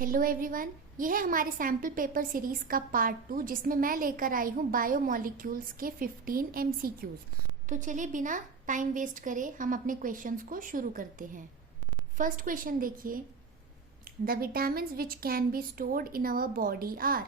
Hello everyone, ये है हमारे सैम्पल पेपर सीरीज का पार्ट 2 जिसमें मैं लेकर आई हूँ बायोमोलिक्यूल्स के 15 एमसीक्यूज। तो चलिए बिना टाइम वेस्ट करे हम अपने क्वेश्चंस को शुरू करते हैं। फर्स्ट क्वेश्चन देखिए, the vitamins which can be stored in our body are.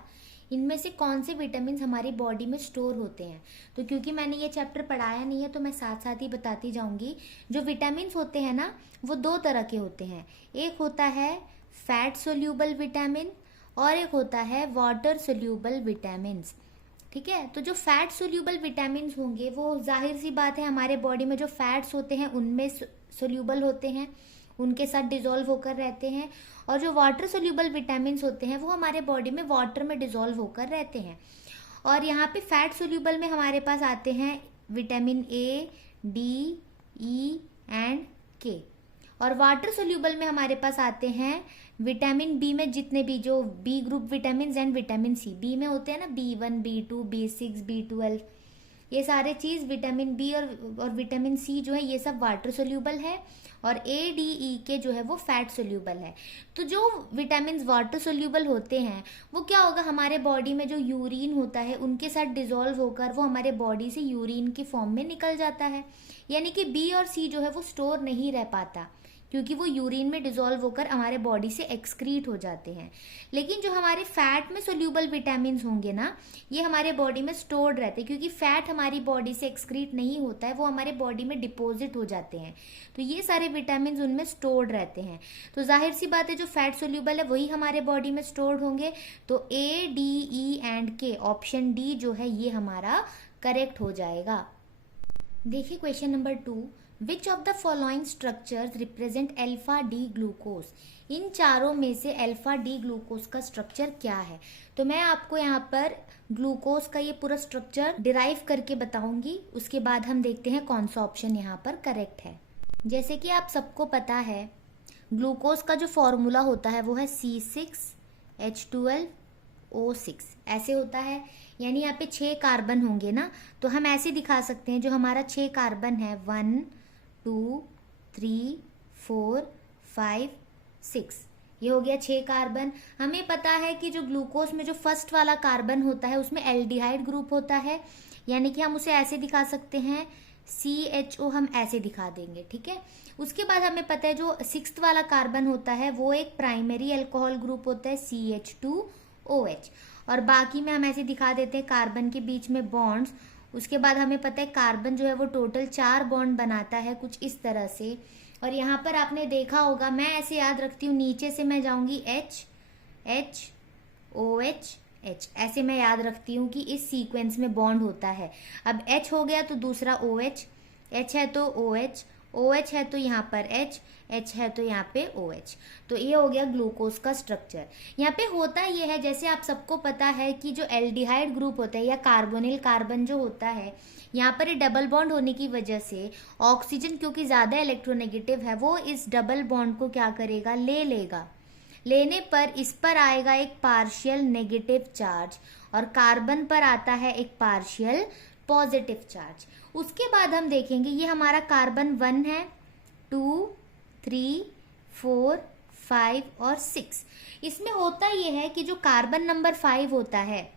इनमें से कौन से विटामिन हमारी बॉडी में स्टोर होते हैं। तो क्योंकि मैंने ये चैप्टर पढ़ाया नहीं है तो मैं साथ साथ ही बताती जाऊंगी। जो विटामिन होते हैं ना, वो दो तरह के होते हैं। एक होता है फैट सोल्यूबल विटामिन और एक होता है वाटर सोल्यूबल विटामिन। ठीक है, तो जो फैट सोल्यूबल विटामिन होंगे वो जाहिर सी बात है हमारे बॉडी में जो फैट्स होते हैं उनमें सोल्यूबल होते हैं, उनके साथ डिजोल्व होकर रहते हैं। और जो वाटर सोल्यूबल विटामिन होते हैं वो हमारे बॉडी में वाटर में डिजोल्व होकर रहते हैं। और यहाँ पे फैट सोल्यूबल में हमारे पास आते हैं vitamin A, D, E and के। और वाटर सोल्यूबल में हमारे पास आते हैं विटामिन बी में जितने भी जो B group vitamin and vitamin C. B में होते हैं ना B1, B2, B6, B12, ये सारे चीज विटामिन बी और विटामिन सी जो है ये सब वाटर सोल्यूबल है। और ए, डी, ई के जो है वो फैट सोल्यूबल है। तो जो विटामिन वाटर सोल्यूबल होते हैं वो क्या होगा, हमारे बॉडी में जो यूरिन होता है उनके साथ डिजोल्व होकर वो हमारे बॉडी से यूरिन की फॉर्म में निकल जाता है। यानी कि बी और सी जो है वो स्टोर नहीं रह पाता क्योंकि वो यूरिन में डिजोल्व होकर हमारे बॉडी से एक्सक्रीट हो जाते हैं। लेकिन जो हमारे फैट में सोल्यूबल विटामिन होंगे ना, ये हमारे बॉडी में स्टोर्ड रहते हैं क्योंकि फैट हमारी बॉडी से एक्सक्रीट नहीं होता है, वो हमारे बॉडी में डिपॉजिट हो जाते हैं। तो ये सारे विटामिन उनमें स्टोर्ड रहते हैं। तो जाहिर सी बात है जो फैट सोल्यूबल है वही हमारे बॉडी में स्टोर्ड होंगे। तो A, D, E and K, option D जो है ये हमारा करेक्ट हो जाएगा। देखिए question number 2, which of the following structures represent alpha D glucose. इन चारों में से अल्फा डी ग्लूकोज का स्ट्रक्चर क्या है। तो मैं आपको यहाँ पर ग्लूकोज का ये पूरा स्ट्रक्चर डिराइव करके बताऊंगी, उसके बाद हम देखते हैं कौन सा ऑप्शन यहाँ पर करेक्ट है। जैसे कि आप सबको पता है ग्लूकोज का जो फॉर्मूला होता है वो है C6H12O6 ऐसे होता है। यानी यहाँ पे 6 कार्बन होंगे ना, तो हम ऐसे दिखा सकते हैं जो हमारा 6 कार्बन है 1, 2, 3, 4, 5, 6, ये हो गया 6 कार्बन। हमें पता है कि जो ग्लूकोज में जो फर्स्ट वाला कार्बन होता है उसमें एल्डिहाइड ग्रुप होता है, यानी कि हम उसे ऐसे दिखा सकते हैं CHO, हम ऐसे दिखा देंगे। ठीक है, उसके बाद हमें पता है जो 6th वाला कार्बन होता है वो एक प्राइमरी अल्कोहल ग्रुप होता है CH2OH। और बाकी में हम ऐसे दिखा देते हैं कार्बन के बीच में बॉन्ड्स। उसके बाद हमें पता है कार्बन जो है वो टोटल 4 बॉन्ड बनाता है कुछ इस तरह से। और यहाँ पर आपने देखा होगा, मैं ऐसे याद रखती हूँ, नीचे से मैं जाऊंगी HOH, ऐसे मैं याद रखती हूँ कि इस सीक्वेंस में बॉन्ड होता है। अब H हो गया तो दूसरा OH, H है तो OH, OH है तो यहाँ पर H है तो यहाँ पे OH। तो ये हो गया ग्लूकोज का स्ट्रक्चर। यहाँ पे होता ये है, जैसे आप सबको पता है कि जो एल्डिहाइड ग्रुप होता है या कार्बोनिल कार्बन जो होता है, यहाँ पर ये डबल बॉन्ड होने की वजह से ऑक्सीजन क्योंकि ज्यादा इलेक्ट्रोनेगेटिव है वो इस डबल बॉन्ड को क्या करेगा, ले लेगा। लेने पर इस पर आएगा एक पार्शियल नेगेटिव चार्ज और कार्बन पर आता है एक पार्शियल पॉजिटिव चार्ज। उसके बाद हम देखेंगे ये हमारा कार्बन 1 है, 2, 3, 4, 5 और 6। इसमें होता ये है कि जो कार्बन नंबर 5 होता है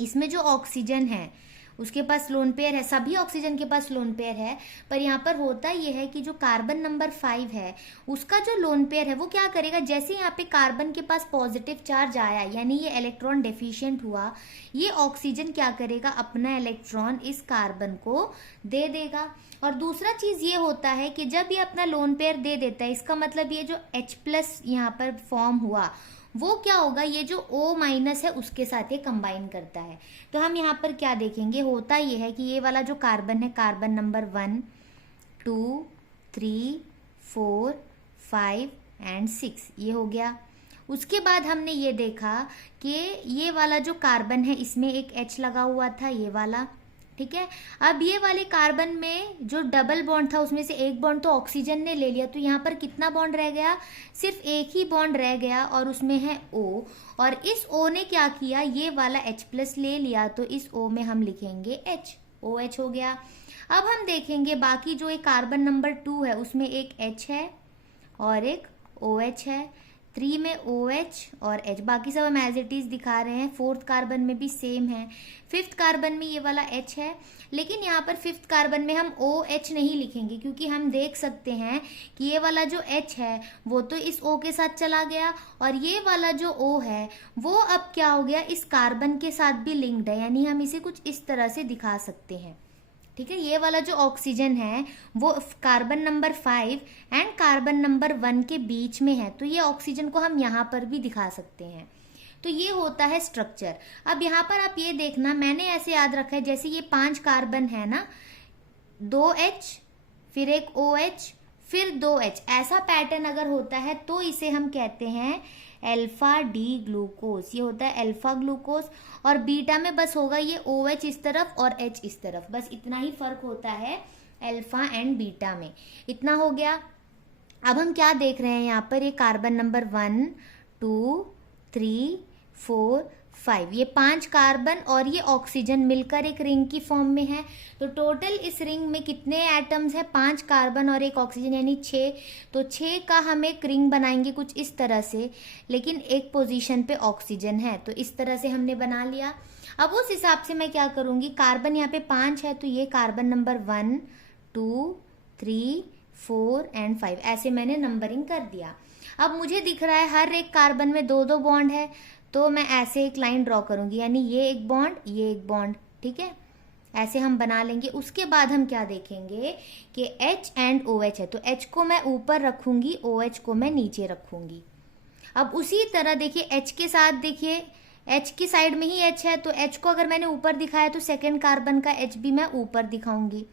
इसमें जो ऑक्सीजन है उसके पास लोन पेयर है, सभी ऑक्सीजन के पास लोन पेयर है। पर यहाँ पर होता ये है कि जो कार्बन नंबर 5 है उसका जो लोन पेयर है वो क्या करेगा, जैसे यहाँ पे कार्बन के पास पॉजिटिव चार्ज आया यानी ये इलेक्ट्रॉन डेफिशिएंट हुआ, ये ऑक्सीजन क्या करेगा, अपना इलेक्ट्रॉन इस कार्बन को दे देगा। और दूसरा चीज ये होता है कि जब ये अपना लोन पेयर दे देता है इसका मतलब ये जो H+ यहाँ पर फॉर्म हुआ वो क्या होगा, ये जो O- है उसके साथ ये कंबाइन करता है। तो हम यहाँ पर क्या देखेंगे, होता ये है कि ये वाला जो कार्बन है, कार्बन नंबर 1, 2, 3, 4, 5 एंड 6, ये हो गया। उसके बाद हमने ये देखा कि ये वाला जो कार्बन है इसमें एक H लगा हुआ था, ये वाला। ठीक है, अब ये वाले कार्बन में जो डबल बॉन्ड था उसमें से एक बॉन्ड तो ऑक्सीजन ने ले लिया, तो यहाँ पर कितना बॉन्ड रह गया, सिर्फ एक ही बॉन्ड रह गया और उसमें है O। और इस O ने क्या किया, ये वाला H+ ले लिया, तो इस O में हम लिखेंगे H, OH हो गया। अब हम देखेंगे बाकी जो एक कार्बन नंबर 2 है उसमें एक H है और एक OH है। 3 में OH और H, बाकी सब हम एज इट इज दिखा रहे हैं। 4th कार्बन में भी सेम है। 5th कार्बन में ये वाला H है, लेकिन यहाँ पर 5th कार्बन में हम OH नहीं लिखेंगे, क्योंकि हम देख सकते हैं कि ये वाला जो H है वो तो इस O के साथ चला गया, और ये वाला जो O है वो अब क्या हो गया, इस कार्बन के साथ भी लिंक्ड है, यानी हम इसे कुछ इस तरह से दिखा सकते हैं। ठीक है, ये वाला जो ऑक्सीजन है वो carbon number 5 and carbon number 1 के बीच में है, तो ये ऑक्सीजन को हम यहाँ पर भी दिखा सकते हैं। तो ये होता है स्ट्रक्चर। अब यहाँ पर आप ये देखना, मैंने ऐसे याद रखा है जैसे ये 5 कार्बन है ना, 2H फिर एक OH फिर 2H, ऐसा पैटर्न अगर होता है तो इसे हम कहते हैं अल्फा डी ग्लूकोज। ये होता है अल्फा ग्लूकोज। और बीटा में बस होगा ये OH इस तरफ और H इस तरफ, बस इतना ही फर्क होता है अल्फा एंड बीटा में। इतना हो गया। अब हम क्या देख रहे हैं यहाँ पर, ये कार्बन नंबर 1 2 3 4 5, ये 5 कार्बन और ये ऑक्सीजन मिलकर एक रिंग की फॉर्म में है। तो टोटल इस रिंग में कितने एटम्स हैं, 5 कार्बन और एक ऑक्सीजन, यानी 6। तो 6 का हम एक रिंग बनाएंगे कुछ इस तरह से, लेकिन एक पोजीशन पे ऑक्सीजन है, तो इस तरह से हमने बना लिया। अब उस हिसाब से मैं क्या करूंगी, कार्बन यहाँ पे 5 है तो ये कार्बन नंबर 1 2 3 4 एंड 5, ऐसे मैंने नंबरिंग कर दिया। अब मुझे दिख रहा है हर एक कार्बन में 2-2 बॉन्ड है, तो मैं ऐसे एक लाइन ड्रॉ करूंगी, यानी ये एक बॉन्ड ये एक बॉन्ड। ठीक है, ऐसे हम बना लेंगे। उसके बाद हम क्या देखेंगे कि H एंड OH है, तो H को मैं ऊपर रखूंगी, OH को मैं नीचे रखूंगी। अब उसी तरह देखिए H के साथ, देखिए H की साइड में ही H है, तो H को अगर मैंने ऊपर दिखाया तो सेकेंड कार्बन का H भी मैं ऊपर दिखाऊंगी।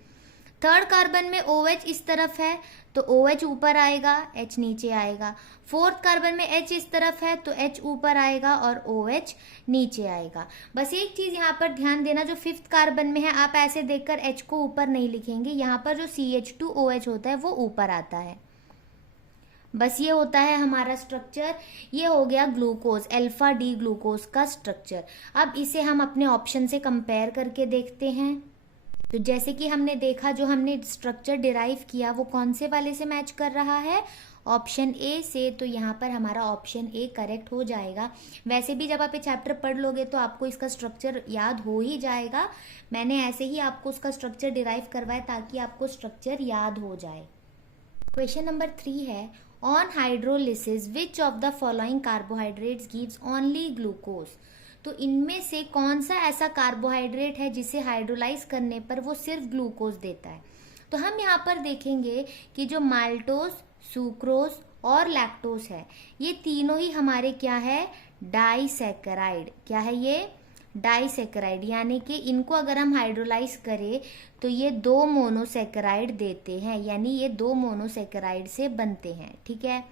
3rd कार्बन में OH इस तरफ है तो OH ऊपर आएगा, H नीचे आएगा। 4th कार्बन में H इस तरफ है तो H ऊपर आएगा और OH नीचे आएगा। बस एक चीज यहाँ पर ध्यान देना, जो 5th कार्बन में है आप ऐसे देखकर H को ऊपर नहीं लिखेंगे, यहाँ पर जो CH2OH होता है वो ऊपर आता है। बस ये होता है हमारा स्ट्रक्चर। ये हो गया ग्लूकोज, अल्फा डी ग्लूकोज का स्ट्रक्चर। अब इसे हम अपने ऑप्शन से कंपेयर करके देखते हैं। तो जैसे कि हमने देखा, जो हमने स्ट्रक्चर डिराइव किया वो कौन से वाले से मैच कर रहा है, ऑप्शन ए से। तो यहाँ पर हमारा ऑप्शन ए करेक्ट हो जाएगा। वैसे भी जब आप ये चैप्टर पढ़ लोगे तो आपको इसका स्ट्रक्चर याद हो ही जाएगा। मैंने ऐसे ही आपको उसका स्ट्रक्चर डिराइव करवाया ताकि आपको स्ट्रक्चर याद हो जाए। क्वेश्चन नंबर 3 है, on hydrolysis which of the following carbohydrates gives only glucose. तो इनमें से कौन सा ऐसा कार्बोहाइड्रेट है जिसे हाइड्रोलाइज करने पर वो सिर्फ ग्लूकोज देता है। तो हम यहाँ पर देखेंगे कि जो माल्टोज, सुक्रोज और लैक्टोज है, ये तीनों ही हमारे क्या है, डाइसैकेराइड। क्या है ये, डाइसैकेराइड, यानी कि इनको अगर हम हाइड्रोलाइज करें तो ये 2 मोनोसैकेराइड देते हैं, यानी ये 2 मोनोसैकेराइड से बनते हैं। ठीक है,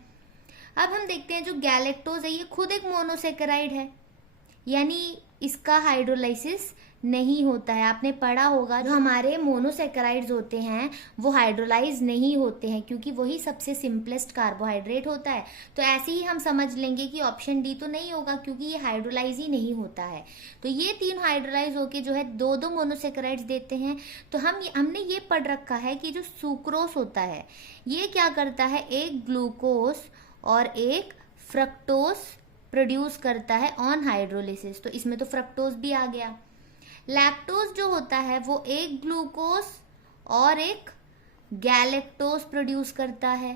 अब हम देखते हैं जो गैलेक्टोज है ये खुद एक मोनोसैकेराइड है, यानी इसका हाइड्रोलाइसिस नहीं होता है। आपने पढ़ा होगा जो हमारे मोनोसैकेराइड्स होते हैं वो हाइड्रोलाइज नहीं होते हैं, क्योंकि वही सबसे सिंपलेस्ट कार्बोहाइड्रेट होता है। तो ऐसे ही हम समझ लेंगे कि ऑप्शन डी तो नहीं होगा, क्योंकि ये हाइड्रोलाइज ही नहीं होता है। तो ये 3 हाइड्रोलाइज होके जो है 2-2 मोनोसैकेराइड्स देते हैं। तो हमने ये पढ़ रखा है कि जो सुक्रोस होता है ये क्या करता है, एक ग्लूकोज और एक फ्रक्टोज प्रोड्यूस करता है ऑन हाइड्रोलिसिस। तो इसमें तो फ्रक्टोज भी आ गया। लैक्टोज जो होता है वो एक ग्लूकोज और एक गैलेक्टोज प्रोड्यूस करता है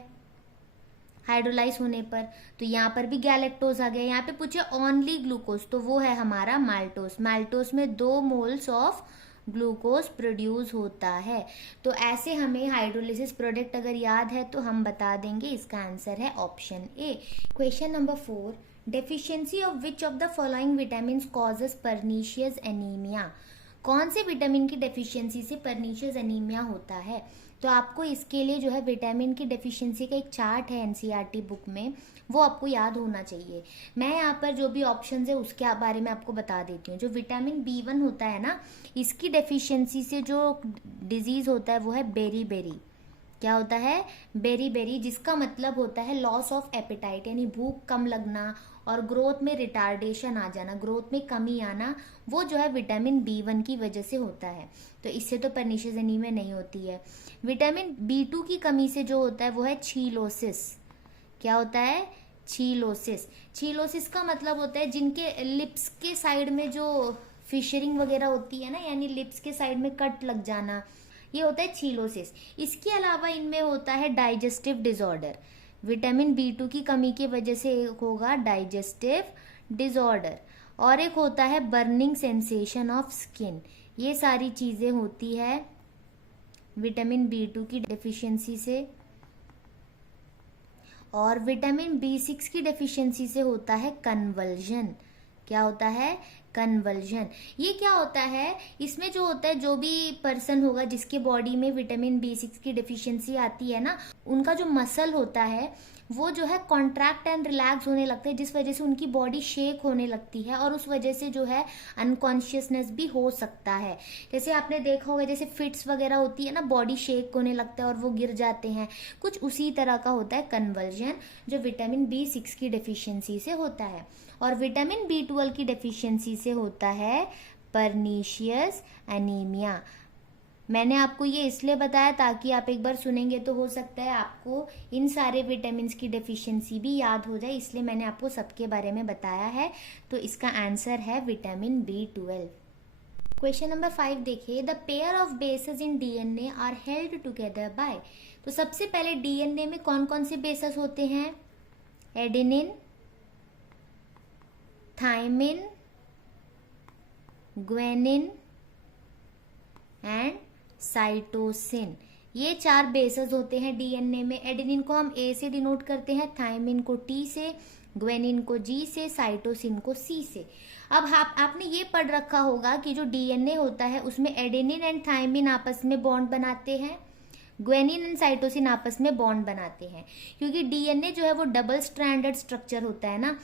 हाइड्रोलाइज होने पर। तो यहाँ पर भी गैलेक्टोज आ गया। यहाँ पे पूछे ओनली ग्लूकोज, तो वो है हमारा माल्टोज। माल्टोज में 2 मोल्स ऑफ ग्लूकोज प्रोड्यूस होता है। तो ऐसे हमें हाइड्रोलिसिस प्रोडक्ट अगर याद है तो हम बता देंगे, इसका आंसर है option A. Question number 4, deficiency of which of the following vitamin causes pernicious anaemia. कौन से विटामिन की डेफिशिएंसी से पर्नीशियस एनीमिया होता है। तो आपको इसके लिए जो है विटामिन की डेफिशिएंसी का एक चार्ट है एनसीईआरटी बुक में, वो आपको याद होना चाहिए। मैं यहाँ पर जो भी ऑप्शन है उसके बारे में आपको बता देती हूँ। जो विटामिन B1 होता है ना, इसकी डेफिशिएंसी से जो डिजीज होता है वो है बेरी। क्या होता है, बेरी, जिसका मतलब होता है लॉस ऑफ एपेटाइट, यानी भूख कम लगना और ग्रोथ में रिटार्डेशन आ जाना, ग्रोथ में कमी आना, वो जो है विटामिन B1 की वजह से होता है। तो इससे तो पर्नीशियस एनीमिया नहीं होती है। विटामिन B2 की कमी से जो होता है वो है छीलोसिस। क्या होता है, छीलोसिस। छीलोसिस का मतलब होता है जिनके लिप्स के साइड में जो फिशरिंग वगैरह होती है ना, यानी लिप्स के साइड में कट लग जाना, ये होता है छीलोसिस। इसके अलावा इनमें होता है डाइजेस्टिव डिसऑर्डर। विटामिन B2 की कमी की वजह से एक होगा डाइजेस्टिव डिसऑर्डर, और एक होता है बर्निंग सेंसेशन ऑफ स्किन। ये सारी चीजें होती है विटामिन B2 की डेफिशिएंसी से। और विटामिन B6 की डेफिशिएंसी से होता है कन्वल्जन। क्या होता है? कन्वल्जन। ये क्या होता है? इसमें जो होता है, जो भी पर्सन होगा जिसके बॉडी में विटामिन B6 की डेफिशिएंसी आती है ना, उनका जो मसल होता है वो जो है कॉन्ट्रैक्ट एंड रिलैक्स होने लगता है, जिस वजह से उनकी बॉडी शेक होने लगती है, और उस वजह से जो है अनकॉन्शियसनेस भी हो सकता है। जैसे आपने देखा होगा, जैसे फिट्स वगैरह होती है ना, बॉडी शेक होने लगता है और वो गिर जाते हैं, कुछ उसी तरह का होता है कन्वर्जन, जो विटामिन B6 की डेफिशिएंसी से होता है। और विटामिन B12 की डेफिशिएंसी से होता है परनीशियस एनीमिया। मैंने आपको ये इसलिए बताया ताकि आप एक बार सुनेंगे तो हो सकता है आपको इन सारे विटामिन की डेफिशिएंसी भी याद हो जाए, इसलिए मैंने आपको सबके बारे में बताया है। तो इसका आंसर है विटामिन B12। क्वेश्चन नंबर 5 देखिए, the pair of bases in DNA are held together by. तो सबसे पहले DNA में कौन कौन से बेसेस होते हैं? Adenine, thymine, guanine and cytosine. ये 4 बेसेस होते हैं डीएनए में। एडेनिन को हम ए से डिनोट करते हैं, थायमिन को टी से, ग्वेनिन को जी से, साइटोसिन को सी से। अब आपने ये पढ़ रखा होगा कि जो डीएनए होता है उसमें एडेनिन एंड थायमिन आपस में बॉन्ड बनाते हैं, ग्वेनिन एंड साइटोसिन आपस में बॉन्ड बनाते हैं, क्योंकि डीएनए जो है वो डबल स्ट्रैंडेड स्ट्रक्चर होता है ना।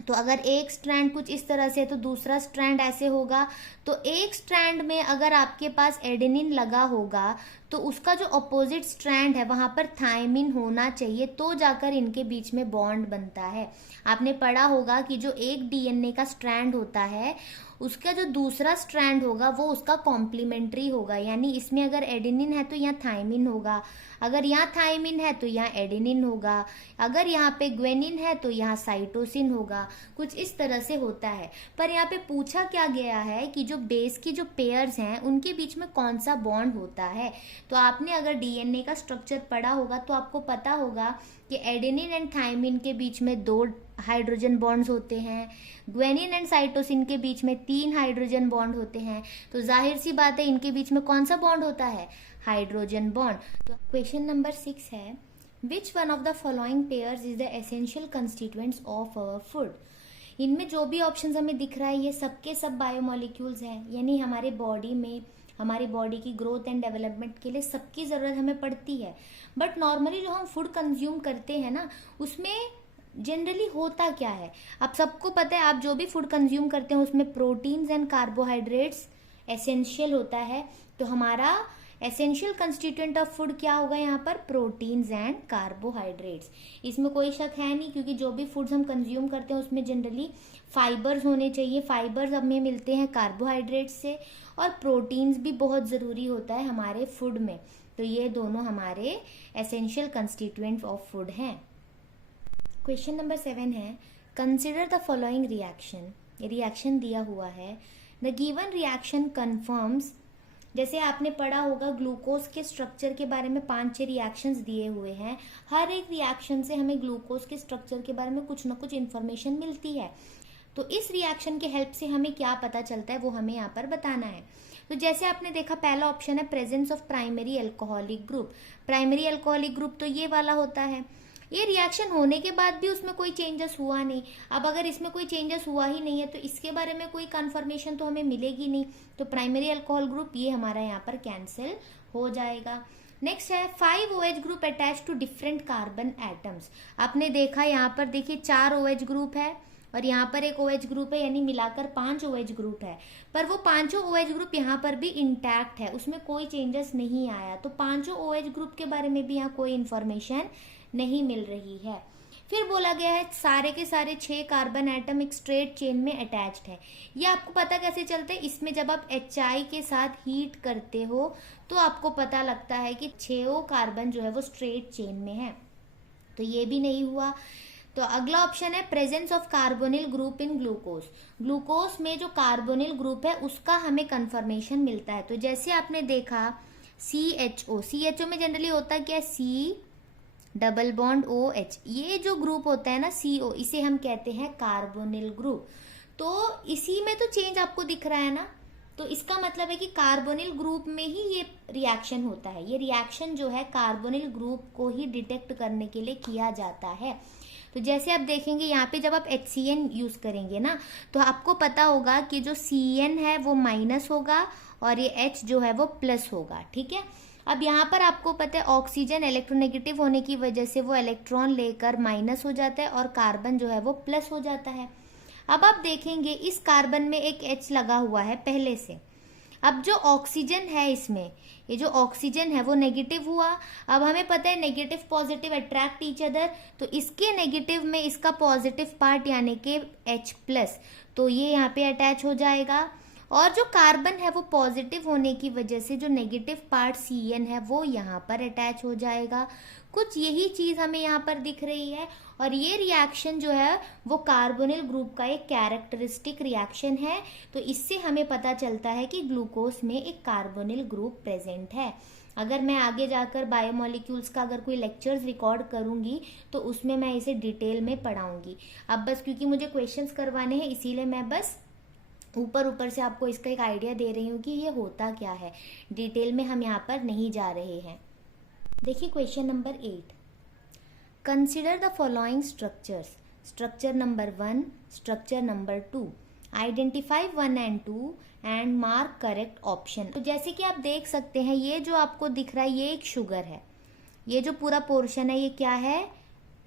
तो अगर एक स्ट्रैंड कुछ इस तरह से है तो दूसरा स्ट्रैंड ऐसे होगा। तो एक स्ट्रैंड में अगर आपके पास एडेनिन लगा होगा तो उसका जो अपोजिट स्ट्रैंड है वहां पर थायमिन होना चाहिए, तो जाकर इनके बीच में बॉन्ड बनता है। आपने पढ़ा होगा कि जो एक डीएनए का स्ट्रैंड होता है उसका जो दूसरा स्ट्रैंड होगा वो उसका कॉम्प्लीमेंट्री होगा, यानी इसमें अगर एडेनिन है तो यहाँ थायमिन होगा, अगर यहाँ थायमिन है तो यहाँ एडेनिन होगा, अगर यहाँ पे ग्वेनिन है तो यहाँ साइटोसिन होगा। कुछ इस तरह से होता है। पर यहाँ पे पूछा क्या गया है कि जो बेस की जो पेयर्स हैं उनके बीच में कौन सा बॉन्ड होता है। तो आपने अगर डीएनए का स्ट्रक्चर पढ़ा होगा तो आपको पता होगा कि एडेनिन एंड थायमिन के बीच में 2 हाइड्रोजन बॉन्ड्स होते हैं, ग्वेनिन एंड साइटोसिन के बीच में 3 हाइड्रोजन बॉन्ड होते हैं। तो जाहिर सी बात है इनके बीच में कौन सा बॉन्ड होता है? Hydrogen bond. तो क्वेश्चन नंबर 6 है, which one of the following pairs is the essential constituents of our food. इनमें जो भी ऑप्शंस हमें दिख रहा है ये सब के सब बायोमोलिक्यूल्स हैं, यानी हमारे बॉडी में हमारी बॉडी की ग्रोथ एंड डेवलपमेंट के लिए सबकी जरूरत हमें पड़ती है। बट नॉर्मली जो हम फूड कंज्यूम करते हैं ना उसमें जनरली होता क्या है, आप सबको पता है। आप जो भी फूड कंज्यूम करते हैं उसमें प्रोटीन्स एंड कार्बोहाइड्रेट्स एसेंशियल होता है। तो हमारा एसेंशियल कंस्टिट्यूएंट ऑफ फूड क्या होगा यहाँ पर? Proteins and carbohydrates. इसमें कोई शक है नहीं, क्योंकि जो भी फूड्स हम कंज्यूम करते हैं उसमें जनरली फाइबर्स होने चाहिए। फाइबर्स हमें मिलते हैं कार्बोहाइड्रेट्स से, और प्रोटीन्स भी बहुत जरूरी होता है हमारे फूड में। तो ये दोनों हमारे एसेंशियल कंस्टिट्यूएंट ऑफ फूड हैं। क्वेश्चन नंबर 7 है, consider the following reaction. Reaction दिया हुआ है, द गिवन रिएक्शन कन्फर्म्स। जैसे आपने पढ़ा होगा ग्लूकोज के स्ट्रक्चर के बारे में 5-6 रिएक्शंस दिए हुए हैं। हर एक रिएक्शन से हमें ग्लूकोज के स्ट्रक्चर के बारे में कुछ ना कुछ इन्फॉर्मेशन मिलती है। तो इस रिएक्शन के हेल्प से हमें क्या पता चलता है वो हमें यहाँ पर बताना है। तो जैसे आपने देखा पहला ऑप्शन है presence of primary alcoholic group. Primary alcoholic group तो ये वाला होता है। ये रिएक्शन होने के बाद भी उसमें कोई चेंजेस हुआ नहीं। अब अगर इसमें कोई चेंजेस हुआ ही नहीं है तो इसके बारे में कोई कंफर्मेशन तो हमें मिलेगी नहीं। तो प्राइमरी अल्कोहल ग्रुप ये हमारा यहाँ पर कैंसिल हो जाएगा। नेक्स्ट है 5 OH group attach to different carbon atoms. आपने देखा यहाँ पर देखिए 4 OH ग्रुप है और यहाँ पर एक OH ग्रुप है, यानी मिलाकर 5 OH ग्रुप है। पर वो 5 OH ग्रुप यहाँ पर भी इंटैक्ट है, उसमें कोई चेंजेस नहीं आया। तो 5 OH ग्रुप के बारे में भी यहाँ कोई इंफॉर्मेशन नहीं मिल रही है। फिर बोला गया है सारे के सारे 6 कार्बन एटम एक स्ट्रेट चेन में अटैच्ड है। ये आपको पता कैसे चलता है? इसमें जब आप HI के साथ हीट करते हो तो आपको पता लगता है कि 6 कार्बन जो है वो स्ट्रेट चेन में है। तो ये भी नहीं हुआ। तो अगला ऑप्शन है presence of carbonyl group in glucose. Glucose में जो कार्बोनिल ग्रुप है उसका हमें कंफर्मेशन मिलता है। तो जैसे आपने देखा CHO में जनरली होता क्या है, C डबल बॉन्ड OH, ये जो ग्रुप होता है ना CO, इसे हम कहते हैं कार्बोनिल ग्रुप। तो इसी में तो चेंज आपको दिख रहा है ना, तो इसका मतलब है कि कार्बोनिल ग्रुप में ही ये रिएक्शन होता है। ये रिएक्शन जो है कार्बोनिल ग्रुप को ही डिटेक्ट करने के लिए किया जाता है। तो जैसे आप देखेंगे यहाँ पे जब आप HCN यूज करेंगे ना, तो आपको पता होगा कि जो CN है वो माइनस होगा और ये H जो है वो प्लस होगा। ठीक है, अब यहाँ पर आपको पता है ऑक्सीजन इलेक्ट्रोनेगेटिव होने की वजह से वो इलेक्ट्रॉन लेकर माइनस हो जाता है और कार्बन जो है वो प्लस हो जाता है। अब आप देखेंगे इस कार्बन में एक H लगा हुआ है पहले से। अब जो ऑक्सीजन है इसमें, ये जो ऑक्सीजन है वो नेगेटिव हुआ। अब हमें पता है negative positive attract each other, तो इसके नेगेटिव में इसका पॉजिटिव पार्ट यानी कि H प्लस, तो ये यहाँ पे अटैच हो जाएगा। और जो कार्बन है वो पॉजिटिव होने की वजह से जो नेगेटिव पार्ट CN है वो यहाँ पर अटैच हो जाएगा। कुछ यही चीज हमें यहाँ पर दिख रही है। और ये रिएक्शन जो है वो कार्बोनिल ग्रुप का एक कैरेक्टरिस्टिक रिएक्शन है। तो इससे हमें पता चलता है कि ग्लूकोज में एक कार्बोनिल ग्रुप प्रेजेंट है। अगर मैं आगे जाकर बायोमोलिक्यूल्स का अगर कोई लेक्चर्स रिकॉर्ड करूंगी तो उसमें मैं इसे डिटेल में पढ़ाऊंगी। अब बस क्योंकि मुझे क्वेश्चंस करवाने हैं इसीलिए मैं बस ऊपर से आपको इसका एक आइडिया दे रही हूँ कि ये होता क्या है। डिटेल में हम यहाँ पर नहीं जा रहे हैं। देखिए question number 8, consider the following structures. Structure number 1, structure number 2, identify 1 and 2 and mark correct option. तो जैसे कि आप देख सकते हैं ये जो आपको दिख रहा है ये एक शुगर है। ये जो पूरा पोर्शन है ये क्या है,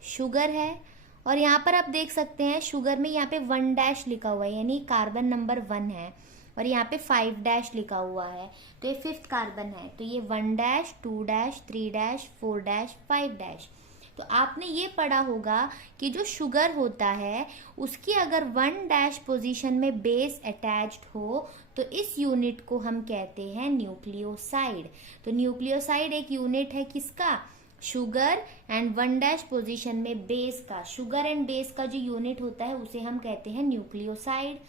शुगर है। और यहाँ पर आप देख सकते हैं शुगर में यहाँ पे 1 लिखा हुआ है, यानी कार्बन नंबर 1 है। और यहाँ पे 5 लिखा हुआ है, तो ये 5th कार्बन है। तो ये 1 2 3 4 5। तो आपने ये पढ़ा होगा कि जो शुगर होता है उसकी अगर 1 पोजीशन में बेस अटैच्ड हो तो इस यूनिट को हम कहते हैं न्यूक्लियोसाइड। तो न्यूक्लियोसाइड एक यूनिट है किसका, शुगर एंड 1 पोजीशन में बेस का। शुगर एंड बेस का जो यूनिट होता है उसे हम कहते हैं न्यूक्लियोसाइड।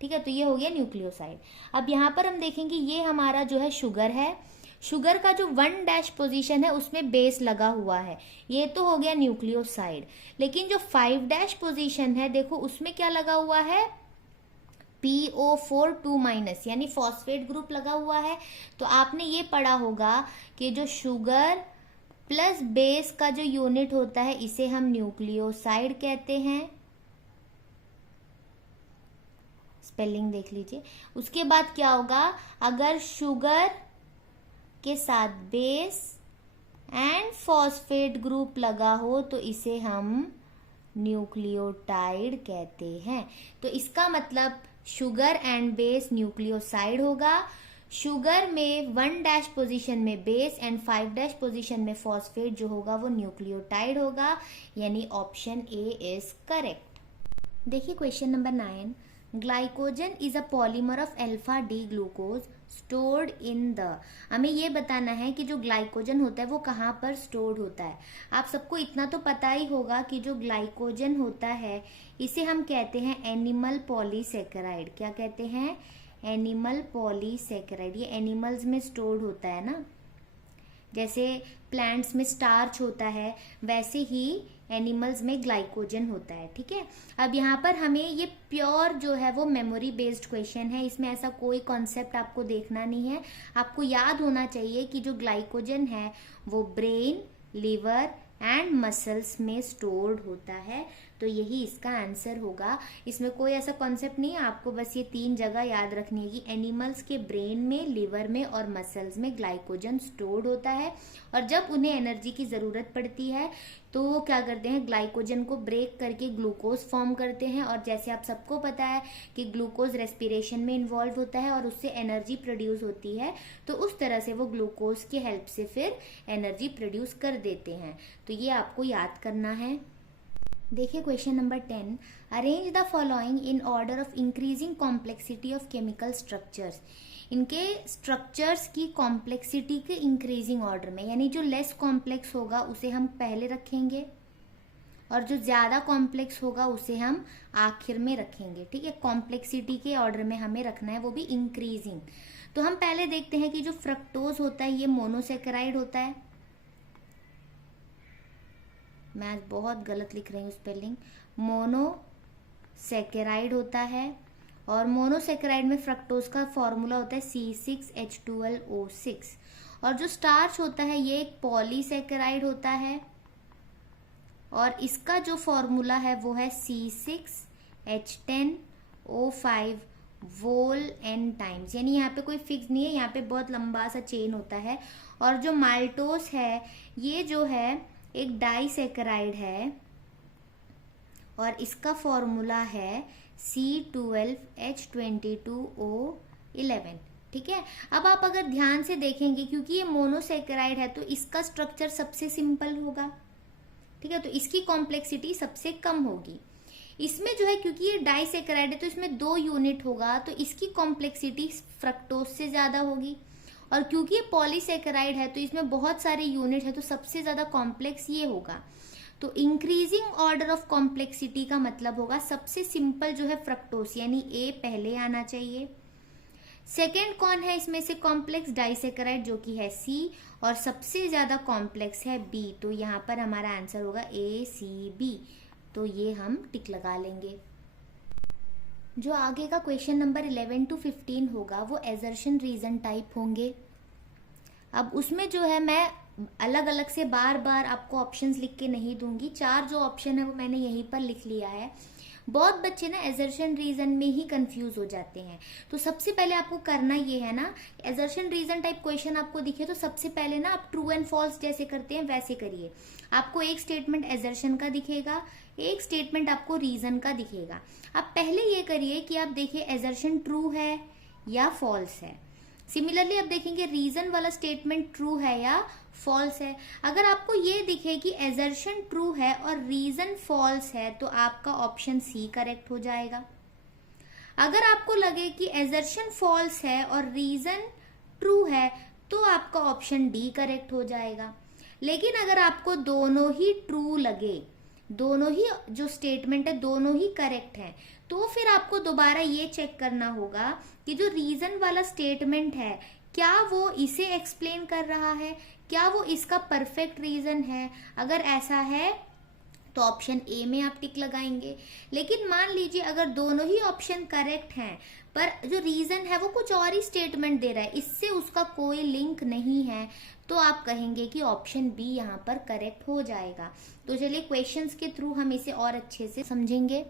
ठीक है, तो ये हो गया न्यूक्लियोसाइड। अब यहाँ पर हम देखेंगे ये हमारा जो है शुगर है। शुगर का जो 1 पोजीशन है उसमें बेस लगा हुआ है, ये तो हो गया न्यूक्लियोसाइड। लेकिन जो 5 पोजीशन है देखो उसमें क्या लगा हुआ है, PO4 2- यानी फॉस्फेट ग्रुप लगा हुआ है। तो आपने ये पढ़ा होगा कि जो शुगर प्लस बेस का जो यूनिट होता है इसे हम न्यूक्लियोसाइड कहते हैं। स्पेलिंग देख लीजिए। उसके बाद क्या होगा, अगर शुगर के साथ बेस एंड फॉस्फेट ग्रुप लगा हो तो इसे हम न्यूक्लियोटाइड कहते हैं। तो इसका मतलब शुगर एंड बेस न्यूक्लियोसाइड होगा। शुगर में 1 पोजीशन में बेस एंड 5 पोजीशन में फॉस्फेट जो होगा वो न्यूक्लियोटाइड होगा, यानी ऑप्शन ए इज करेक्ट। देखिए question number 9, glycogen is a polymer of alpha D glucose stored in the. हमें ये बताना है कि जो ग्लाइकोजन होता है वो कहाँ पर स्टोर्ड होता है। आप सबको इतना तो पता ही होगा कि जो ग्लाइकोजन होता है इसे हम कहते हैं एनिमल पॉलीसेकेराइड। क्या कहते हैं, एनिमल पॉलीसेकेराइड। ये एनिमल्स में स्टोर्ड होता है ना, जैसे प्लांट्स में स्टार्च होता है वैसे ही एनिमल्स में ग्लाइकोजन होता है। ठीक है, अब यहाँ पर हमें ये प्योर जो है वो मेमोरी बेस्ड क्वेश्चन है, इसमें ऐसा कोई कॉन्सेप्ट आपको देखना नहीं है। आपको याद होना चाहिए कि जो ग्लाइकोजन है वो ब्रेन, लिवर एंड मसल्स में स्टोर्ड होता है। तो यही इसका आंसर होगा। इसमें कोई ऐसा कॉन्सेप्ट नहीं है, आपको बस ये 3 जगह याद रखनी है कि एनिमल्स के ब्रेन में, लिवर में और मसल्स में ग्लाइकोजन स्टोर्ड होता है। और जब उन्हें एनर्जी की जरूरत पड़ती है तो वो क्या करते हैं, ग्लाइकोजन को ब्रेक करके ग्लूकोज फॉर्म करते हैं। और जैसे आप सबको पता है कि ग्लूकोज रेस्पिरेशन में इन्वॉल्व होता है और उससे एनर्जी प्रोड्यूस होती है, तो उस तरह से वो ग्लूकोज की हेल्प से फिर एनर्जी प्रोड्यूस कर देते हैं। तो ये आपको याद करना है। देखिए question number 10, arrange the following in order of increasing complexity of chemical structures. इनके स्ट्रक्चर्स की कॉम्प्लेक्सिटी के इंक्रीजिंग ऑर्डर में, यानी जो लेस कॉम्प्लेक्स होगा उसे हम पहले रखेंगे और जो ज्यादा कॉम्प्लेक्स होगा उसे हम आखिर में रखेंगे। ठीक है, कॉम्प्लेक्सिटी के ऑर्डर में हमें रखना है, वो भी इंक्रीजिंग। तो हम पहले देखते हैं कि जो फ्रक्टोज होता है ये मोनोसेकेराइड होता है। मैं आज बहुत गलत लिख रही हूँ स्पेलिंग। मोनोसेकेराइड होता है, और मोनोसेकेराइड में फ्रक्टोज का फॉर्मूला होता है C6H12O6। और जो स्टार्च होता है ये एक पॉलीसेकेराइड होता है, और इसका जो फॉर्मूला है वो है C6H10O5 वोल एन टाइम्स। यानी यहाँ पे कोई फिक्स नहीं है, यहाँ पे बहुत लंबा सा चेन होता है। और जो माल्टोस है ये जो है एक डाइसेकेराइड है, और इसका फॉर्मूला है C12H22O11। ठीक है, अब आप अगर ध्यान से देखेंगे, क्योंकि ये मोनोसेकेराइड है तो इसका स्ट्रक्चर सबसे सिंपल होगा। ठीक है, तो इसकी कॉम्प्लेक्सिटी सबसे कम होगी। इसमें जो है क्योंकि ये डाइसेकेराइड है तो इसमें 2 यूनिट होगा, तो इसकी कॉम्प्लेक्सिटी फ्रक्टोज से ज्यादा होगी। और क्योंकि ये पॉलीसेकेराइड है तो इसमें बहुत सारे यूनिट है, तो सबसे ज्यादा कॉम्प्लेक्स ये होगा। तो इंक्रीजिंग ऑर्डर ऑफ कॉम्प्लेक्सिटी का मतलब होगा सबसे सिंपल जो है फ्रक्टोज, यानी ए पहले आना चाहिए। सेकेंड कौन है इसमें से कॉम्प्लेक्स? डाइसेकेराइड, जो कि है सी, और सबसे ज्यादा कॉम्प्लेक्स है बी। तो यहाँ पर हमारा आंसर होगा ACB। तो ये हम टिक लगा लेंगे। जो आगे का क्वेश्चन नंबर 11 to 15 होगा वो एजर्शन रीजन टाइप होंगे। अब उसमें जो है मैं अलग अलग से बार बार आपको ऑप्शंस लिख के नहीं दूंगी। 4 जो ऑप्शन है वो मैंने यहीं पर लिख लिया है। बहुत बच्चे ना एजर्शन रीजन में ही कंफ्यूज हो जाते हैं। तो सबसे पहले आपको करना ये है ना, एजर्शन रीजन टाइप क्वेश्चन आपको दिखे तो सबसे पहले ना आप ट्रू एंड फॉल्स जैसे करते हैं वैसे करिए। आपको एक स्टेटमेंट एजर्शन का दिखेगा, एक स्टेटमेंट आपको रीजन का दिखेगा। आप पहले ये करिए कि आप देखिए एजर्शन ट्रू है या फॉल्स है। सिमिलरली आप देखेंगे रीजन वाला स्टेटमेंट ट्रू है या फॉल्स है। अगर आपको ये दिखे कि एजर्शन ट्रू है और रीजन फॉल्स है तो आपका ऑप्शन सी करेक्ट हो जाएगा। अगर आपको लगे कि एजर्शन फॉल्स है और रीजन ट्रू है तो आपका ऑप्शन डी करेक्ट हो जाएगा। लेकिन अगर आपको दोनों ही ट्रू लगे, दोनों ही जो स्टेटमेंट है दोनों ही करेक्ट है, तो फिर आपको दोबारा ये चेक करना होगा कि जो रीजन वाला स्टेटमेंट है क्या वो इसे एक्सप्लेन कर रहा है, क्या वो इसका परफेक्ट रीजन है। अगर ऐसा है तो ऑप्शन ए में आप टिक लगाएंगे। लेकिन मान लीजिए अगर दोनों ही ऑप्शन करेक्ट हैं पर जो रीजन है वो कुछ और ही स्टेटमेंट दे रहा है, इससे उसका कोई लिंक नहीं है, तो आप कहेंगे कि ऑप्शन बी यहाँ पर करेक्ट हो जाएगा। तो चलिए क्वेश्चंस के थ्रू हम इसे और अच्छे से समझेंगे।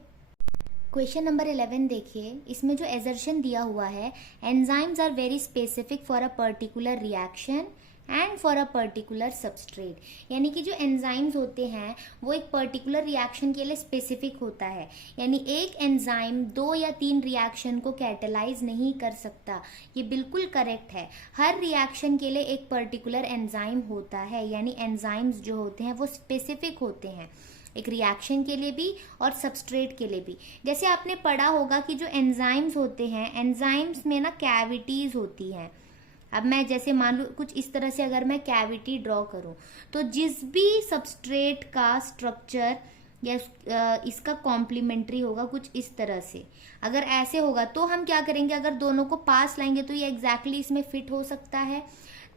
क्वेश्चन नंबर 11 देखिए, इसमें जो एजर्शन दिया हुआ है, enzymes are very specific for a particular reaction and for a particular substrate. यानी कि जो एंजाइम्स होते हैं वो एक पर्टिकुलर रिएक्शन के लिए स्पेसिफिक होता है। यानी एक एंजाइम 2 या 3 रिएक्शन को कैटेलाइज नहीं कर सकता, ये बिल्कुल करेक्ट है। हर रिएक्शन के लिए एक पर्टिकुलर एंजाइम होता है, यानी एंजाइम्स जो होते हैं वो स्पेसिफिक होते हैं, एक रिएक्शन के लिए भी और सबस्ट्रेट के लिए भी। जैसे आपने पढ़ा होगा कि जो एंजाइम्स होते हैं, एंजाइम्स में ना कैविटीज होती हैं। अब मैं जैसे मान लो कुछ इस तरह से अगर मैं कैविटी ड्रॉ करूं, तो जिस भी सबस्ट्रेट का स्ट्रक्चर या इसका कॉम्प्लीमेंट्री होगा कुछ इस तरह से, अगर ऐसे होगा तो हम क्या करेंगे, अगर दोनों को पास लाएंगे तो ये एग्जैक्टली इसमें फिट हो सकता है,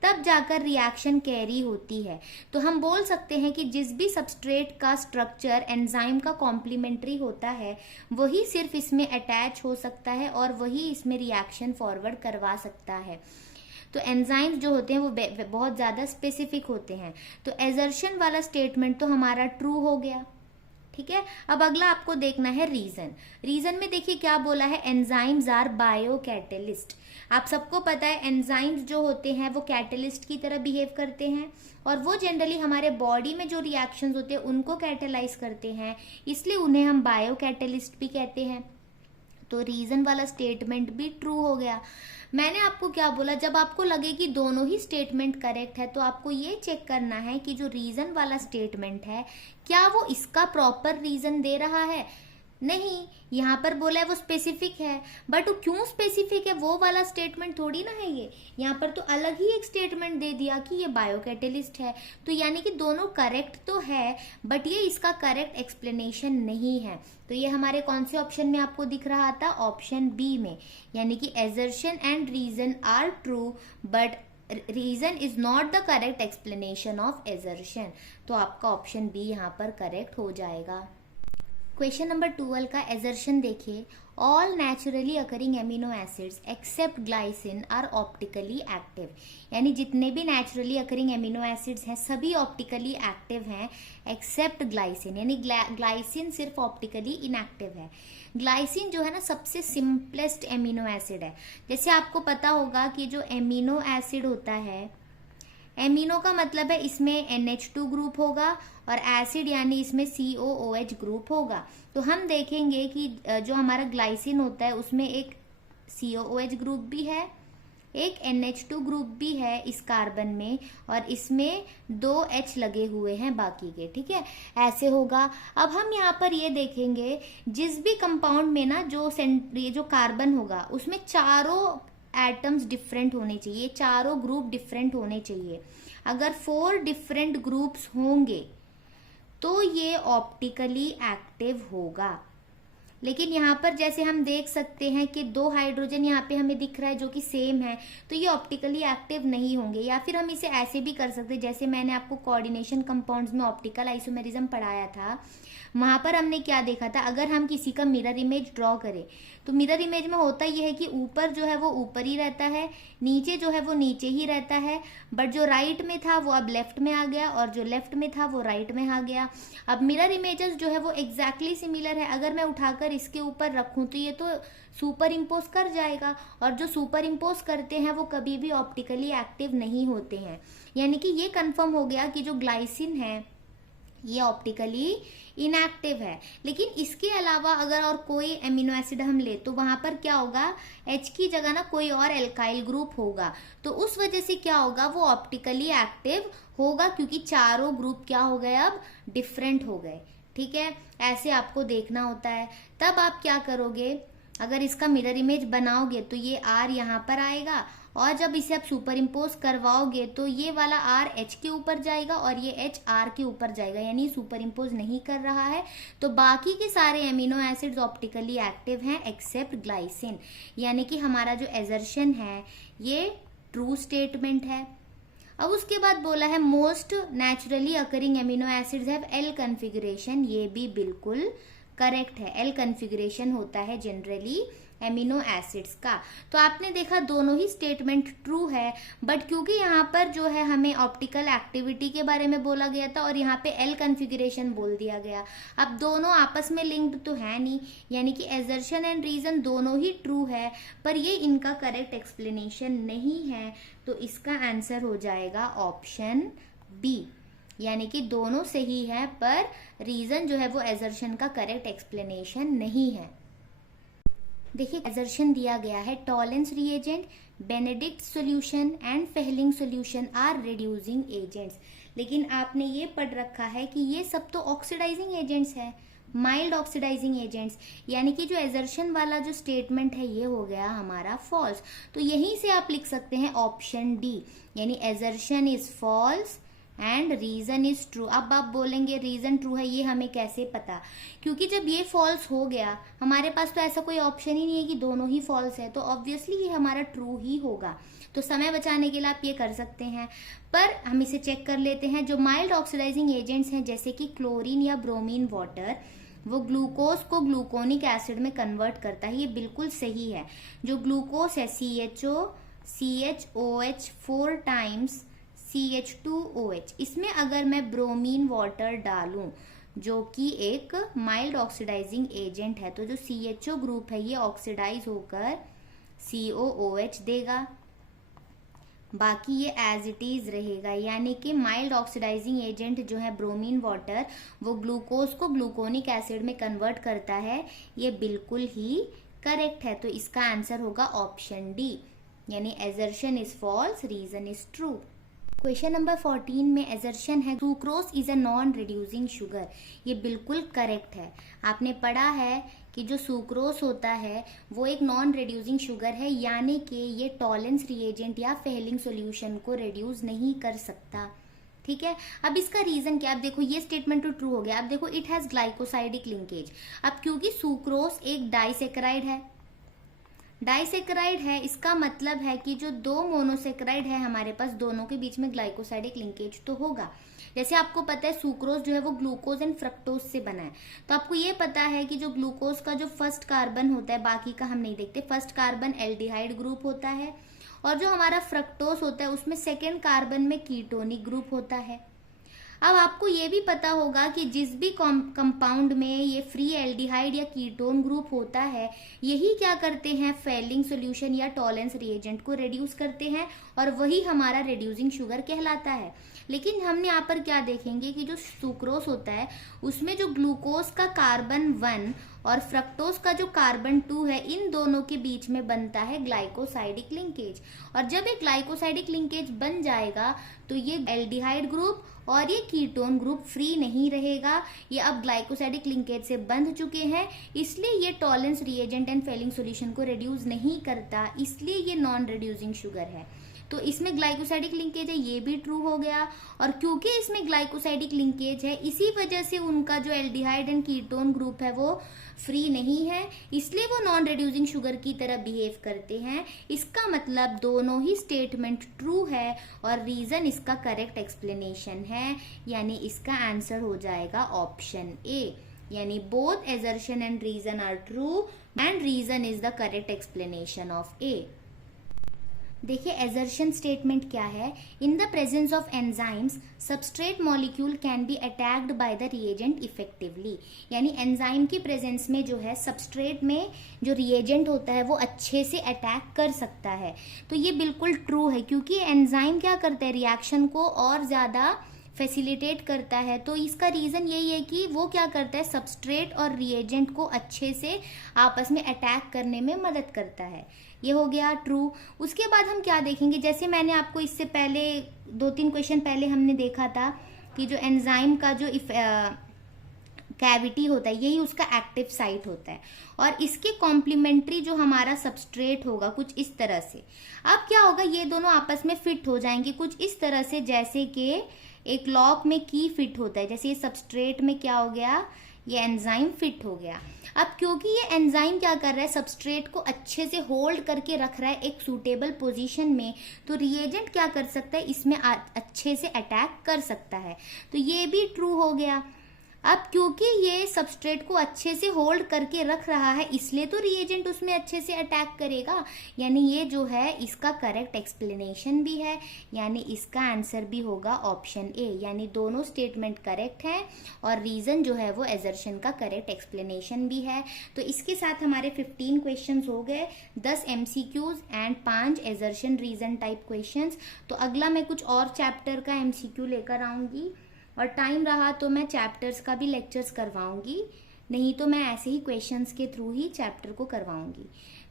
तब जाकर रिएक्शन कैरी होती है। तो हम बोल सकते हैं कि जिस भी सबस्ट्रेट का स्ट्रक्चर एंजाइम का कॉम्प्लीमेंट्री होता है वही सिर्फ इसमें अटैच हो सकता है और वही इसमें रिएक्शन फॉरवर्ड करवा सकता है। तो एंजाइम्स जो होते हैं वो बहुत ज्यादा स्पेसिफिक होते हैं। तो एजर्शन वाला स्टेटमेंट तो हमारा ट्रू हो गया। ठीक है, अब अगला आपको देखना है रीजन। रीजन में देखिए क्या बोला है, एंजाइम्स आर बायो कैटेलिस्ट। आप सबको पता है एंजाइम्स जो होते हैं वो कैटेलिस्ट की तरह बिहेव करते हैं और वो जनरली हमारे बॉडी में जो रिएक्शंस होते हैं उनको कैटेलाइज करते हैं, इसलिए उन्हें हम बायो कैटेलिस्ट भी कहते हैं। तो रीजन वाला स्टेटमेंट भी ट्रू हो गया। मैंने आपको क्या बोला, जब आपको लगे कि दोनों ही स्टेटमेंट करेक्ट है तो आपको ये चेक करना है कि जो रीजन वाला स्टेटमेंट है क्या वो इसका प्रॉपर रीजन दे रहा है। नहीं, यहाँ पर बोला है वो स्पेसिफिक है, बट वो क्यों स्पेसिफिक है वो वाला स्टेटमेंट थोड़ी ना है ये। यहाँ पर तो अलग ही एक स्टेटमेंट दे दिया कि ये बायोकैटेलिस्ट है, तो यानी कि दोनों करेक्ट तो है, बट ये इसका करेक्ट एक्सप्लेनेशन नहीं है। तो ये हमारे कौन से ऑप्शन में आपको दिख रहा था? ऑप्शन बी में, यानी कि assertion and reason are true but reason is not the correct explanation of assertion. तो आपका ऑप्शन बी यहाँ पर करेक्ट हो जाएगा। क्वेश्चन नंबर 12 का एजर्शन देखिए, all naturally occurring amino acids except glycine are optically active. यानी जितने भी नेचुरली अकरिंग एमिनो एसिड्स हैं सभी ऑप्टिकली एक्टिव हैं एक्सेप्ट ग्लाइसिन, यानी ग्लाइसिन सिर्फ ऑप्टिकली इनएक्टिव है। ग्लाइसिन जो है ना सबसे सिंपलेस्ट एमिनो एसिड है। जैसे आपको पता होगा कि जो एमिनो एसिड होता है, एमिनो का मतलब है इसमें NH2 ग्रुप होगा और एसिड यानी इसमें COOH ग्रुप होगा। तो हम देखेंगे कि जो हमारा ग्लाइसिन होता है उसमें एक COOH ग्रुप भी है, एक NH2 ग्रुप भी है इस कार्बन में, और इसमें 2 H लगे हुए हैं बाकी के, ठीक है, ऐसे होगा। अब हम यहाँ पर ये देखेंगे जिस भी कंपाउंड में ना ये जो कार्बन होगा उसमें चारों एटम्स डिफरेंट होने चाहिए, चारों ग्रुप डिफरेंट होने चाहिए। अगर 4 डिफरेंट ग्रुप्स होंगे तो ये ऑप्टिकली एक्टिव होगा। लेकिन यहाँ पर जैसे हम देख सकते हैं कि 2 हाइड्रोजन यहाँ पे हमें दिख रहा है जो कि सेम है, तो ये ऑप्टिकली एक्टिव नहीं होंगे। या फिर हम इसे ऐसे भी कर सकते हैं, जैसे मैंने आपको कोऑर्डिनेशन कंपाउंड्स में ऑप्टिकल आइसोमेरिज्म पढ़ाया था, वहां पर हमने क्या देखा था, अगर हम किसी का मिरर इमेज ड्रॉ करें तो मिरर इमेज में होता यह है कि ऊपर जो है वो ऊपर ही रहता है, नीचे जो है वो नीचे ही रहता है, बट जो राइट में था वो अब लेफ्ट में आ गया और जो लेफ्ट में था वो राइट में आ गया। अब मिरर इमेजेस जो है वो एग्जैक्टली सिमिलर है, अगर मैं उठाकर इसके ऊपर रखूं तो ये तो सुपर इम्पोज कर जाएगा, और जो सुपर इम्पोज करते हैं वो कभी भी ऑप्टिकली एक्टिव नहीं होते हैं। यानी कि ये कंफर्म हो गया कि जो ग्लाइसिन है ये ऑप्टिकली इनएक्टिव है। लेकिन इसके अलावा अगर और कोई एमिनो एसिड हम ले तो वहां पर क्या होगा, H की जगह ना कोई और एल्काइल ग्रुप होगा, तो उस वजह से क्या होगा, वो ऑप्टिकली एक्टिव होगा, क्योंकि चारों ग्रुप क्या हो गए, अब डिफरेंट हो गए। ठीक है, ऐसे आपको देखना होता है। तब आप क्या करोगे, अगर इसका मिरर इमेज बनाओगे तो ये R यहाँ पर आएगा, और जब इसे आप सुपर इम्पोज करवाओगे तो ये वाला R H के ऊपर जाएगा और ये H R के ऊपर जाएगा, यानी सुपर इम्पोज नहीं कर रहा है। तो बाकी के सारे एमिनो एसिड्स ऑप्टिकली एक्टिव हैं एक्सेप्ट ग्लाइसिन, यानी कि हमारा जो एजर्शन है ये ट्रू स्टेटमेंट है। अब उसके बाद बोला है most naturally occurring amino acids have L configuration, ये भी बिल्कुल करेक्ट है। L कन्फिगरेशन होता है जनरली एमिनो एसिड्स का। तो आपने देखा दोनों ही स्टेटमेंट ट्रू है, बट क्योंकि यहाँ पर जो है हमें ऑप्टिकल एक्टिविटी के बारे में बोला गया था और यहाँ पे L कन्फिगरेशन बोल दिया गया, अब दोनों आपस में लिंक्ड तो है नहीं, यानी कि एजर्शन एंड रीजन दोनों ही ट्रू है, पर ये इनका करेक्ट एक्सप्लेनेशन नहीं है। तो इसका आंसर हो जाएगा ऑप्शन बी, यानी कि दोनों सही है पर रीजन जो है वो एजर्शन का करेक्ट एक्सप्लेनेशन नहीं है। देखिए एजर्शन दिया गया है Tollens reagent, Benedict solution and Fehling solution are reducing agents. लेकिन आपने ये पढ़ रखा है कि ये सब तो ऑक्सीडाइजिंग एजेंट्स है, माइल्ड ऑक्सीडाइजिंग एजेंट्स, यानी कि जो एजर्शन वाला जो स्टेटमेंट है ये हो गया हमारा फॉल्स। तो यहीं से आप लिख सकते हैं ऑप्शन डी, यानी assertion is false and reason is true. अब आप बोलेंगे रीजन ट्रू है, ये हमें कैसे पता, क्योंकि जब ये फॉल्स हो गया हमारे पास तो ऐसा कोई ऑप्शन ही नहीं है कि दोनों ही फॉल्स है, तो ऑब्वियसली ये हमारा ट्रू ही होगा। तो समय बचाने के लिए आप ये कर सकते हैं, पर हम इसे चेक कर लेते हैं। जो माइल्ड ऑक्सीडाइजिंग एजेंट्स हैं जैसे कि क्लोरीन या ब्रोमीन वाटर, वो ग्लूकोज को ग्लूकोनिक एसिड में कन्वर्ट करता है, ये बिल्कुल सही है। जो ग्लूकोज है CHOCHOH 4 टाइम्स CH2OH, इसमें अगर मैं ब्रोमीन वाटर डालूं जो कि एक माइल्ड ऑक्सीडाइजिंग एजेंट है, तो जो CHO ग्रुप है ये ऑक्सीडाइज होकर COOH देगा, बाकी ये एज इट इज रहेगा। यानी कि माइल्ड ऑक्सीडाइजिंग एजेंट जो है ब्रोमीन वाटर, वो ग्लूकोज को ग्लूकोनिक एसिड में कन्वर्ट करता है, ये बिल्कुल ही करेक्ट है। तो इसका आंसर होगा ऑप्शन डी, यानी assertion is false, reason is true. Question number 14 में एजर्शन है sucrose is a non reducing sugar. ये बिल्कुल करेक्ट है। आपने पढ़ा है कि जो सुक्रोज होता है वो एक नॉन रिड्यूसिंग शुगर है, यानी कि ये टॉलेंस रिएजेंट या फेलिंग सॉल्यूशन को रिड्यूस नहीं कर सकता। ठीक है, अब इसका रीजन क्या? अब देखो ये स्टेटमेंट तो ट्रू हो गया। अब देखो इट हैज ग्लाइकोसाइडिक लिंकेज। अब क्योंकि सुक्रोज एक डाइसेकेराइड है, डाइसेकेराइड है, इसका मतलब है कि जो दो मोनोसेकेराइड है हमारे पास, दोनों के बीच में ग्लाइकोसाइडिक लिंकेज तो होगा। जैसे आपको पता है सुक्रोज जो है वो ग्लूकोज एंड फ्रक्टोज से बना है, तो आपको ये पता है कि जो ग्लूकोज का जो फर्स्ट कार्बन होता है, बाकी का हम नहीं देखते, फर्स्ट कार्बन एल्डिहाइड ग्रुप होता है, और जो हमारा फ्रक्टोज होता है उसमें सेकेंड कार्बन में कीटोनिक ग्रुप होता है। अब आपको ये भी पता होगा कि जिस भी कंपाउंड में ये फ्री एल्डिहाइड या कीटोन ग्रुप होता है, यही क्या करते हैं, फेलिंग सॉल्यूशन या टॉलेंस रिएजेंट को रिड्यूस करते हैं, और वही हमारा रिड्यूसिंग शुगर कहलाता है। लेकिन हम यहाँ पर क्या देखेंगे कि जो सुक्रोज होता है उसमें जो ग्लूकोज का कार्बन 1 और फ्रक्टोज का जो कार्बन 2 है, इन दोनों के बीच में बनता है ग्लाइकोसाइडिक लिंकेज। और जब एक ग्लाइकोसाइडिक लिंकेज बन जाएगा तो ये एल्डिहाइड ग्रुप और ये कीटोन ग्रुप फ्री नहीं रहेगा, ये अब ग्लाइकोसाइडिक लिंकेज से बंध चुके हैं, इसलिए ये Tollens reagent and Fehling solution को रिड्यूस नहीं करता, इसलिए ये नॉन रिड्यूसिंग शुगर है। तो इसमें ग्लाइकोसाइडिक लिंकेज है, ये भी ट्रू हो गया। और क्योंकि इसमें ग्लाइकोसाइडिक लिंकेज है, इसी वजह से उनका जो एल्डिहाइड एंड कीटोन ग्रुप है वो फ्री नहीं है, इसलिए वो नॉन रिड्यूसिंग शुगर की तरह बिहेव करते हैं। इसका मतलब दोनों ही स्टेटमेंट ट्रू है और रीजन इसका करेक्ट एक्सप्लेनेशन है, यानी इसका आंसर हो जाएगा ऑप्शन ए, यानी both assertion and reason are true and reason is the correct explanation of A. देखिए एजर्शन स्टेटमेंट क्या है, in the presence of enzymes substrate molecule can be attacked by the reagent effectively, यानी enzyme की presence में जो है substrate में जो रिएजेंट होता है वो अच्छे से अटैक कर सकता है। तो ये बिल्कुल ट्रू है, क्योंकि एंजाइम क्या करता है, रिएक्शन को और ज्यादा फैसिलिटेट करता है। तो इसका रीजन यही है कि वो क्या करता है, सबस्ट्रेट और रिएजेंट को अच्छे से आपस में अटैक करने में मदद करता है। ये हो गया ट्रू। उसके बाद हम क्या देखेंगे, जैसे मैंने आपको इससे पहले 2-3 क्वेश्चन पहले हमने देखा था कि जो एंजाइम का जो कैविटी होता है यही उसका एक्टिव साइट होता है, और इसके कॉम्प्लीमेंट्री जो हमारा सबस्ट्रेट होगा कुछ इस तरह से। अब क्या होगा, ये दोनों आपस में फिट हो जाएंगे कुछ इस तरह से, जैसे कि एक लॉक में की फिट होता है, जैसे ये सबस्ट्रेट में क्या हो गया, ये एंजाइम फिट हो गया। अब क्योंकि ये एंजाइम क्या कर रहा है, सबस्ट्रेट को अच्छे से होल्ड करके रख रहा है एक सूटेबल पोजीशन में, तो रिएजेंट क्या कर सकता है, इसमें अच्छे से अटैक कर सकता है। तो ये भी ट्रू हो गया। अब क्योंकि ये सबस्ट्रेट को अच्छे से होल्ड करके रख रहा है, इसलिए तो रिएजेंट उसमें अच्छे से अटैक करेगा, यानी ये जो है इसका करेक्ट एक्सप्लेनेशन भी है, यानी इसका आंसर भी होगा ऑप्शन ए, यानी दोनों स्टेटमेंट करेक्ट है और रीजन जो है वो एजर्शन का करेक्ट एक्सप्लेनेशन भी है। तो इसके साथ हमारे 15 क्वेश्चन हो गए, 10 MCQs and 5 assertion reason type question. तो अगला मैं कुछ और चैप्टर का MCQ लेकर आऊंगी, और टाइम रहा तो मैं चैप्टर्स का भी लेक्चर्स करवाऊंगी, नहीं तो मैं ऐसे ही क्वेश्चंस के थ्रू ही चैप्टर को करवाऊंगी।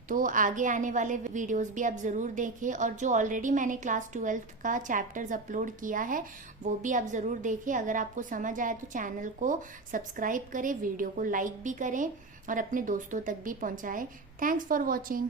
तो आगे आने वाले वीडियोस भी आप ज़रूर देखें, और जो ऑलरेडी मैंने क्लास 12th का चैप्टर्स अपलोड किया है वो भी आप ज़रूर देखें। अगर आपको समझ आए तो चैनल को सब्सक्राइब करें, वीडियो को लाइक भी करें और अपने दोस्तों तक भी पहुँचाएँ। Thanks for watching.